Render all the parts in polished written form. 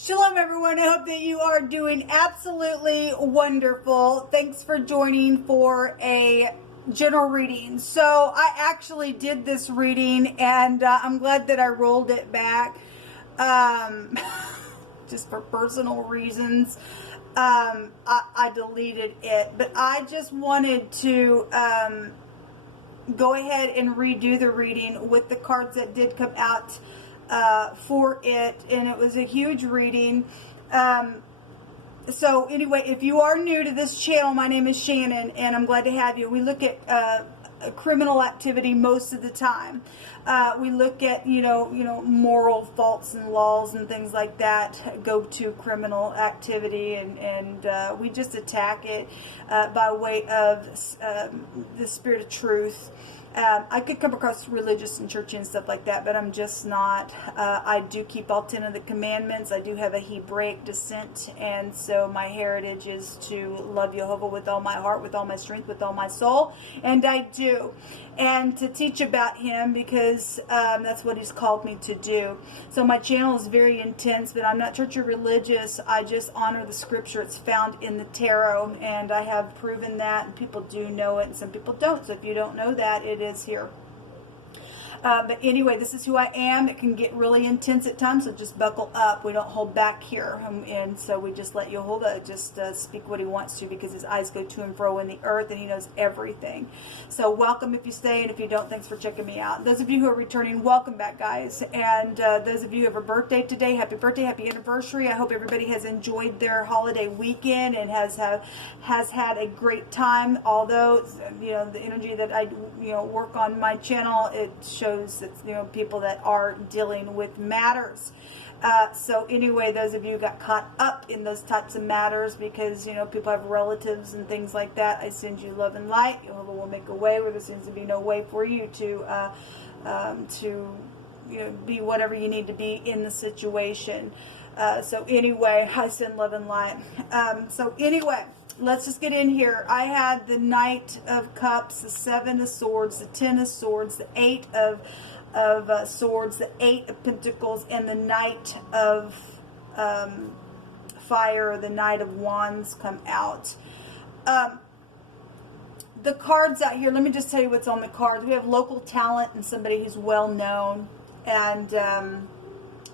Shalom everyone, I hope that you are doing absolutely wonderful. Thanks for joining for a general reading. So I actually did this reading and I'm glad that I rolled it back just for personal reasons. I deleted it, but I just wanted to go ahead and redo the reading with the cards that did come out for it, and it was a huge reading. So anyway, if you are new to this channel, my name is Shannon and I'm glad to have you. We look at criminal activity most of the time. We look at moral faults and laws and things like that go to criminal activity, and we just attack it by way of the spirit of truth. I could come across religious and churchy and stuff like that, but I'm just not. I do keep all 10 of the commandments. I do have a Hebraic descent, and so my heritage is to love Jehovah with all my heart, with all my strength, with all my soul, and I do. And to teach about Him, because that's what He's called me to do. So my channel is very intense, but I'm not church or religious. I just honor the scripture. It's found in the tarot, and I have proven that, and people do know it, and some people don't. So if you don't know that, it is here. But anyway, this is who I am. It can get really intense at times, so just buckle up. We don't hold back here, and so we just let Jehovah just speak what He wants to, because His eyes go to and fro in the earth, and He knows everything. So welcome if you stay, and if you don't, thanks for checking me out. Those of you who are returning, welcome back, guys. And those of you who have a birthday today, happy birthday, happy anniversary. I hope everybody has enjoyed their holiday weekend and has had a great time. Although the energy that I work on my channel, it shows that people that are dealing with matters. So anyway, those of you who got caught up in those types of matters, because people have relatives and things like that, I send you love and light. Jehovah will make a way where there seems to be no way for you to be whatever you need to be in the situation. So anyway, I send love and light. So anyway, let's just get in here. I had the Knight of Cups, the Seven of Swords, the Ten of Swords, the Eight of Swords, the Eight of Pentacles, and the Knight of Fire, or the Knight of Wands come out. The cards out here, let me just tell you what's on the cards. We have local talent and somebody who's well known, and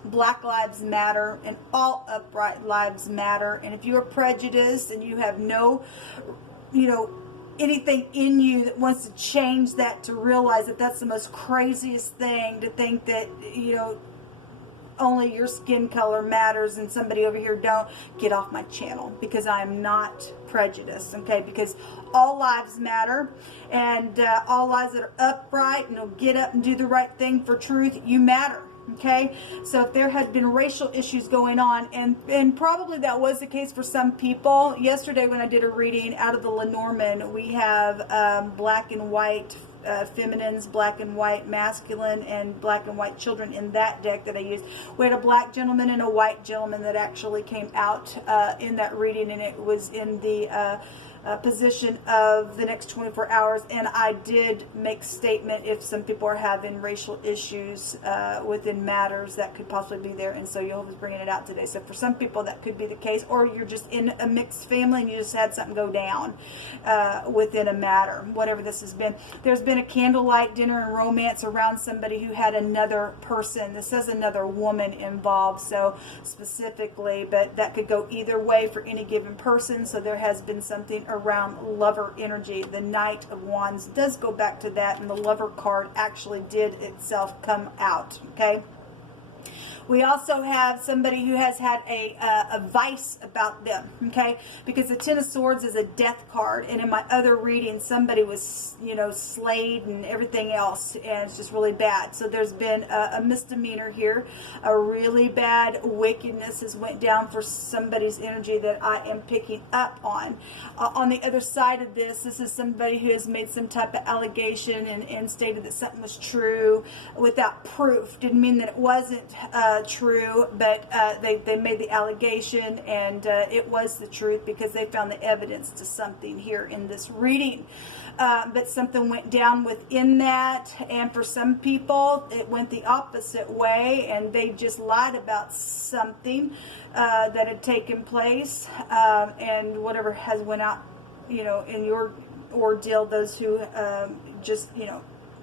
Black Lives Matter, and all upright lives matter. And if you are prejudiced and you have no, anything in you that wants to change that, to realize that that's the most craziest thing, to think that, only your skin color matters and somebody over here don't, get off my channel, because I am not prejudiced, okay? Because all lives matter, and all lives that are upright and will get up and do the right thing for truth, you matter. Okay, so if there had been racial issues going on, and probably that was the case for some people. Yesterday when I did a reading out of the Lenormand, we have black and white feminines, black and white masculine, and black and white children in that deck that I used. We had a black gentleman and a white gentleman that actually came out in that reading, and it was in the position of the next 24 hours. And I did make statement if some people are having racial issues within matters that could possibly be there, and so Jehovah's bringing it out today. So for some people that could be the case, or you're just in a mixed family and you just had something go down within a matter, whatever this has been. There's been a candlelight dinner and romance around somebody who had another person. This says another woman involved, so specifically, but that could go either way for any given person. So there has been something around lover energy. The Knight of Wands does go back to that, and the Lover card actually did itself come out, okay? We also have somebody who has had a vice about them, okay? Because the Ten of Swords is a death card, and in my other reading, somebody was, slayed and everything else, and it's just really bad. So there's been a misdemeanor here. A really bad wickedness has went down for somebody's energy that I am picking up on. On the other side of this is somebody who has made some type of allegation and stated that something was true without proof. Didn't mean that it wasn't true, but they made the allegation, and it was the truth because they found the evidence to something here in this reading. But something went down within that, and for some people it went the opposite way, and they just lied about something that had taken place, and whatever has went out, in your ordeal, those who just,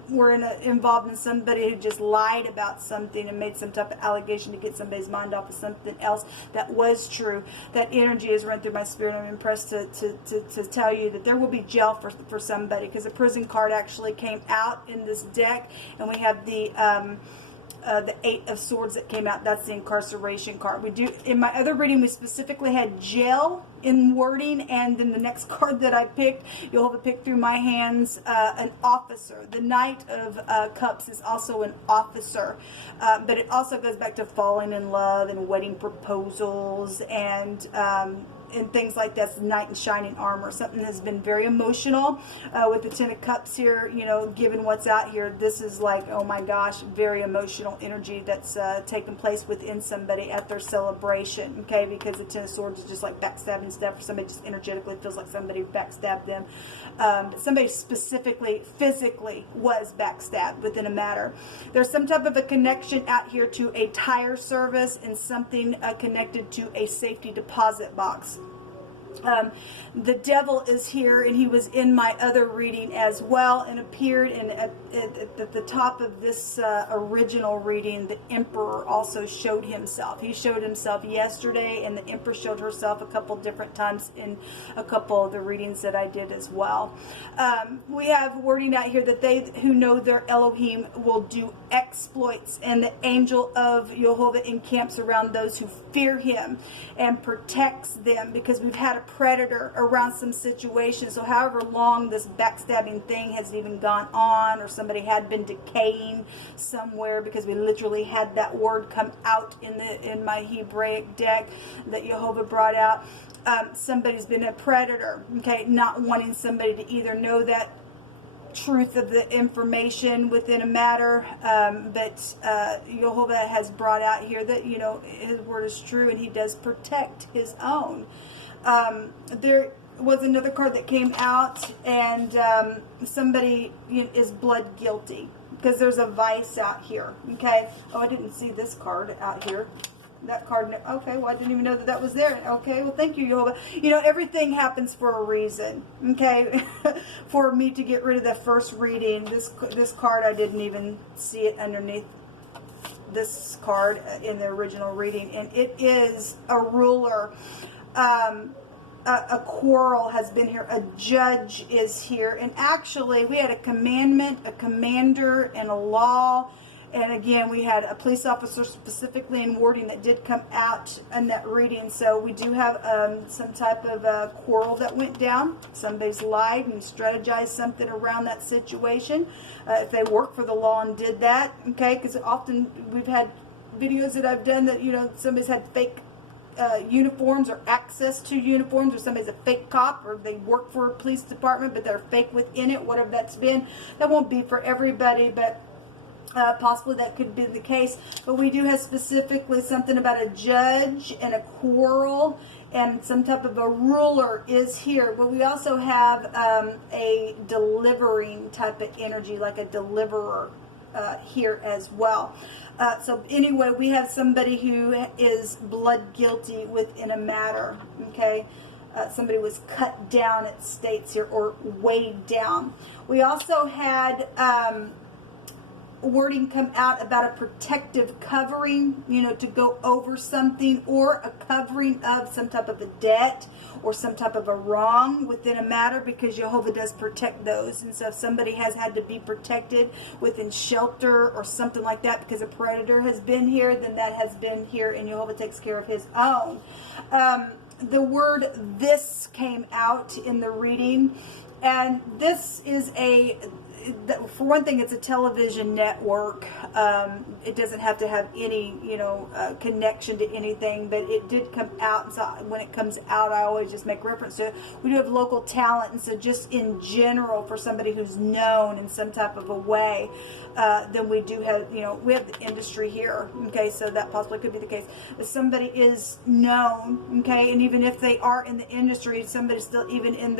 were involved in somebody who just lied about something and made some type of allegation to get somebody's mind off of something else that was true. That energy has run through my spirit. I'm impressed to tell you that there will be jail for somebody, because the prison card actually came out in this deck, and we have the Eight of Swords that came out. That's the incarceration card. We do, in my other reading, we specifically had jail in wording, and then the next card that I picked, you'll have a pick through my hands, an officer. The Knight of Cups is also an officer, but it also goes back to falling in love and wedding proposals and things like that. The Knight in shining armor. Something has been very emotional with the Ten of Cups here, given what's out here. This is like, oh my gosh, very emotional energy that's taken place within somebody at their celebration, okay? Because the Ten of Swords is just like backstabbing stuff, or somebody just energetically feels like somebody backstabbed them. Somebody specifically, physically was backstabbed within a matter. There's some type of a connection out here to a tire service and something connected to a safety deposit box. The devil is here, and he was in my other reading as well, and appeared at the top of this original reading. The Emperor also showed himself. He showed himself yesterday, and the Empress showed herself a couple different times in a couple of the readings that I did as well. We have wording out here that they who know their Elohim will do exploits, and the angel of Jehovah encamps around those who fear him and protects them, because we've had a predator around some situations. So however long this backstabbing thing has even gone on, or somebody had been decaying somewhere, because we literally had that word come out in my Hebraic deck that Jehovah brought out. Somebody's been a predator, okay, not wanting somebody to either know that truth of the information within a matter, but Jehovah has brought out here that his word is true, and he does protect his own. There was another card that came out, and somebody is blood guilty, because there's a vice out here, okay? Oh, I didn't see this card out here. That card, okay, well, I didn't even know that was there. Okay, well, thank you, Jehovah. Everything happens for a reason, okay? For me to get rid of the first reading, this card, I didn't even see it underneath this card in the original reading, and it is a ruler. A quarrel has been here. A judge is here, and actually, we had a commandment, a commander, and a law. And again, we had a police officer specifically in wording that did come out in that reading. So we do have some type of a quarrel that went down. Somebody's lied and strategized something around that situation. If they work for the law and did that, okay, because often we've had videos that I've done that, somebody's had fake uniforms or access to uniforms, or somebody's a fake cop, or they work for a police department, but they're fake within it, whatever that's been. That won't be for everybody, but possibly that could be the case. But we do have specifically something about a judge and a quarrel, and some type of a ruler is here. But we also have a delivering type of energy, like a deliverer here as well. So anyway, we have somebody who is blood guilty within a matter, okay? Somebody was cut down, it states here, or weighed down. We also had wording come out about a protective covering, to go over something, or a covering of some type of a debt or some type of a wrong within a matter, because Jehovah does protect those. And so if somebody has had to be protected within shelter or something like that because a predator has been here, then that has been here, and Jehovah takes care of his own. The word "this" came out in the reading, and this is for one thing, it's a television network. It doesn't have to have any, connection to anything, but it did come out. And so when it comes out, I always just make reference to it. We do have local talent, and so just in general, for somebody who's known in some type of a way, then we do have, we have the industry here. Okay, so that possibly could be the case. If somebody is known, okay, and even if they are in the industry, somebody still even in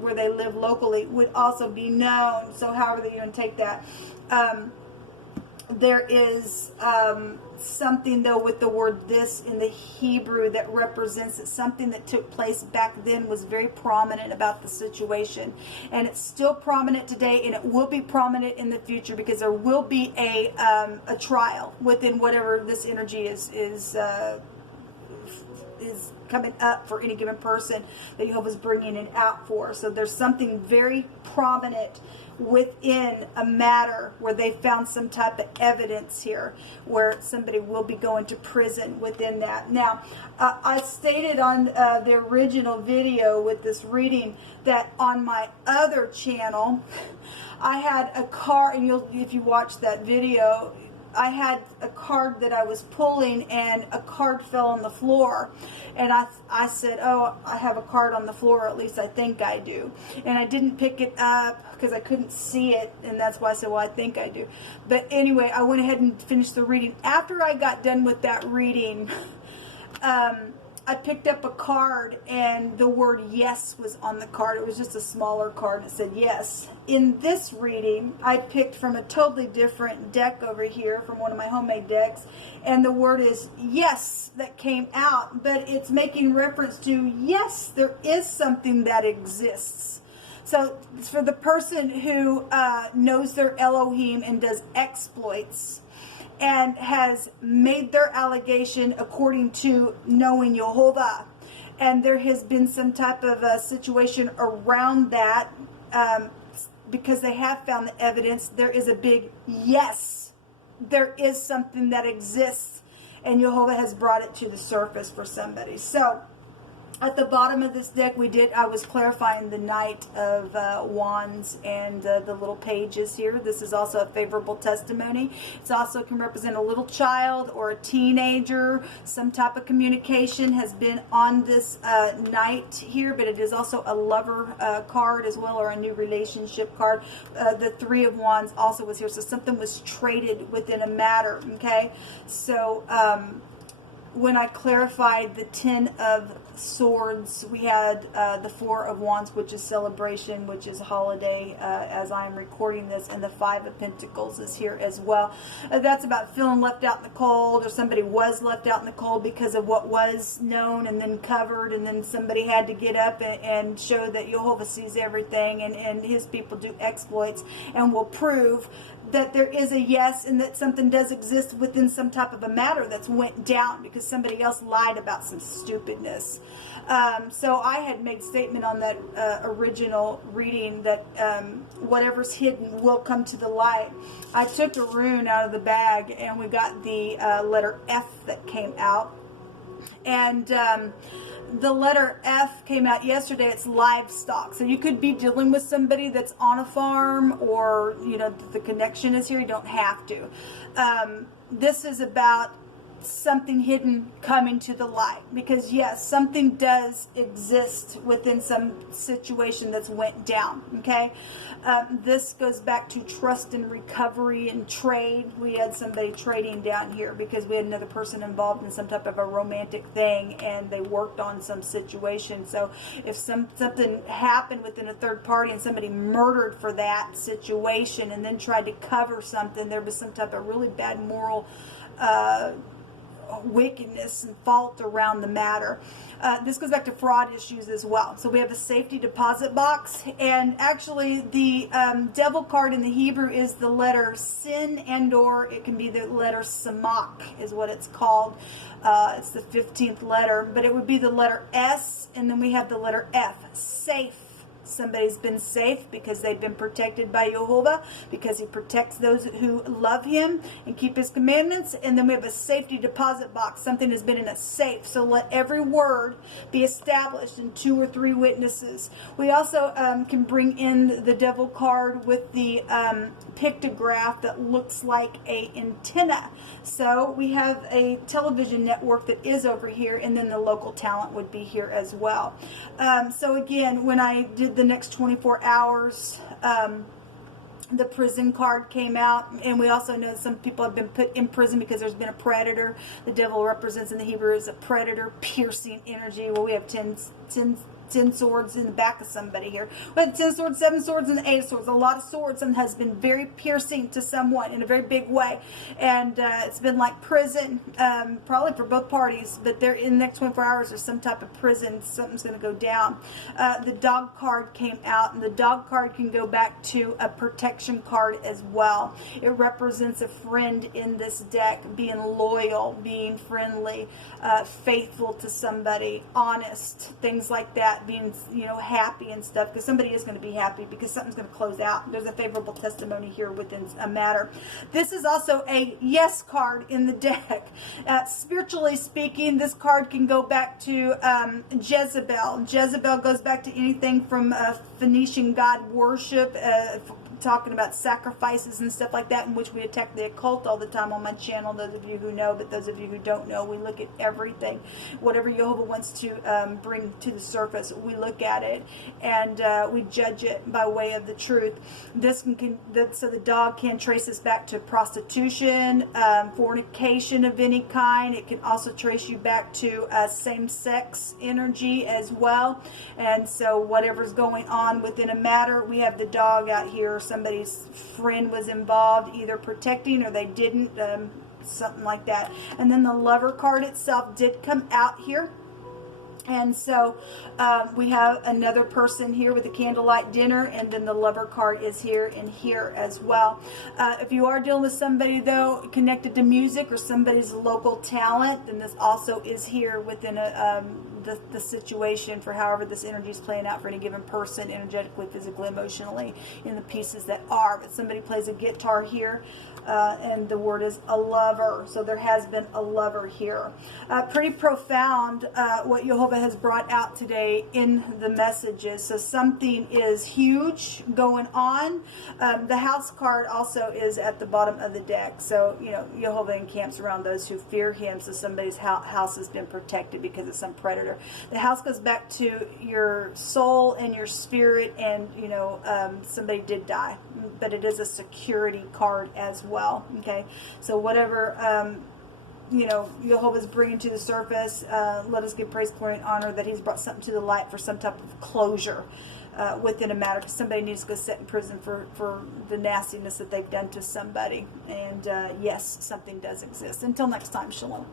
where they live locally would also be known. So however they even take that. There is something, though, with the word "this" in the Hebrew that represents it. Something that took place back then was very prominent about the situation. And it's still prominent today, and it will be prominent in the future, because there will be a trial within whatever this energy is coming up for any given person that Jehovah's bringing it out for. So there's something very prominent within a matter where they found some type of evidence here where somebody will be going to prison within that. Now, I stated on the original video with this reading that on my other channel, I had a card, and if you watch that video, I had a card that I was pulling, and a card fell on the floor, and I said, oh, I have a card on the floor, or at least I think I do, and I didn't pick it up because I couldn't see it, and that's why I said, well, I think I do. But anyway, I went ahead and finished the reading. After I got done with that reading, I picked up a card, and the word "yes" was on the card. It was just a smaller card that said "yes." In this reading, I picked from a totally different deck over here, from one of my homemade decks, and the word is "yes" that came out, but it's making reference to, yes, there is something that exists. So for the person who knows their Elohim and does exploits, and has made their allegation according to knowing Jehovah, and there has been some type of a situation around that, because they have found the evidence, there is a big yes. There is something that exists, and Jehovah has brought it to the surface for somebody. So at the bottom of this deck, I was clarifying the Knight of Wands and the little pages here. This is also a favorable testimony. It also can represent a little child or a teenager. Some type of communication has been on this Knight here, but it is also a lover card as well, or a new relationship card. The Three of Wands also was here, so something was traded within a matter, okay? So when I clarified the Ten of Swords, we had the Four of Wands, which is celebration, which is holiday as I am recording this, and the Five of Pentacles is here as well. That's about feeling left out in the cold, or somebody was left out in the cold because of what was known and then covered, and then somebody had to get up and show that Jehovah sees everything, and his people do exploits and will prove that there is a yes, and that something does exist within some type of a matter that's went down because somebody else lied about some stupidness. So I had made statement on that original reading that whatever's hidden will come to the light. I took a rune out of the bag, and we got the letter F that came out. And the letter F came out yesterday. It's livestock. So you could be dealing with somebody that's on a farm, or, the connection is here. You don't have to. This is about something hidden coming to the light, because yes, something does exist within some situation that's went down, okay? This goes back to trust and recovery and trade. We had somebody trading down here because we had another person involved in some type of a romantic thing, and they worked on some situation. So if something happened within a third party and somebody murdered for that situation and then tried to cover something, there was some type of really bad moral wickedness and fault around the matter. This goes back to fraud issues as well. So we have a safety deposit box, and actually the devil card in the Hebrew is the letter sin, and or it can be the letter samak is what it's called. It's the 15th letter, but it would be the letter S, and then we have the letter F, safe. Somebody's been safe because they've been protected by Jehovah, because he protects those who love him and keep his commandments. And then we have a safety deposit box. Something has been in a safe. So let every word be established in 2 or 3 witnesses. We also can bring in the devil card with the pictograph that looks like a antenna. So we have a television network that is over here, and then the local talent would be here as well. So again, when I did the next 24 hours, the prison card came out, and we also know some people have been put in prison because there's been a predator. The devil represents in the Hebrew as a predator, piercing energy. Well, we have 10 swords in the back of somebody here. We have 10 swords, 7 swords, and the 8 of swords. A lot of swords, and has been very piercing to someone in a very big way. And it's been like prison, probably for both parties, but they're in the next 24 hours, there's some type of prison. Something's going to go down. The dog card came out, and the dog card can go back to a protection card as well. It represents a friend in this deck, being loyal, being friendly, faithful to somebody, honest, things like that. Being, you know, happy and stuff, because somebody is going to be happy because something's going to close out. There's a favorable testimony here within a matter. This is also a yes card in the deck. Spiritually speaking, this card can go back to Jezebel. Jezebel goes back to anything from Phoenician god worship, talking about sacrifices and stuff like that, in which we attack the occult all the time on my channel. Those of you who know, but those of you who don't know, we look at everything. Whatever Jehovah wants to bring to the surface, we look at it, and we judge it by way of the truth. So the dog can trace us back to prostitution, fornication of any kind. It can also trace you back to same-sex energy as well. And so whatever's going on within a matter, we have the dog out here. Somebody's friend was involved, either protecting or they didn't, something like that. And then the lover card itself did come out here. And so we have another person here with a candlelight dinner, and then the lover card is here and here as well. If you are dealing with somebody, though, connected to music or somebody's local talent, then this also is here within the situation for however this energy is playing out for any given person, energetically, physically, emotionally, in the pieces that are. But somebody plays a guitar here, and the word is a lover. So there has been a lover here. Pretty profound what Jehovah has brought out today in the messages. So something is huge going on. The house card also is at the bottom of the deck. So, you know, Jehovah encamps around those who fear him. So somebody's house has been protected because of some predator. The house goes back to your soul and your spirit, and, you know, somebody did die. But it is a security card as well. Okay, so whatever you know, Jehovah's bringing to the surface, let us give praise, glory, and honor that he's brought something to the light for some type of closure within a matter, because somebody needs to go sit in prison for the nastiness that they've done to somebody. And yes, something does exist. Until next time, shalom.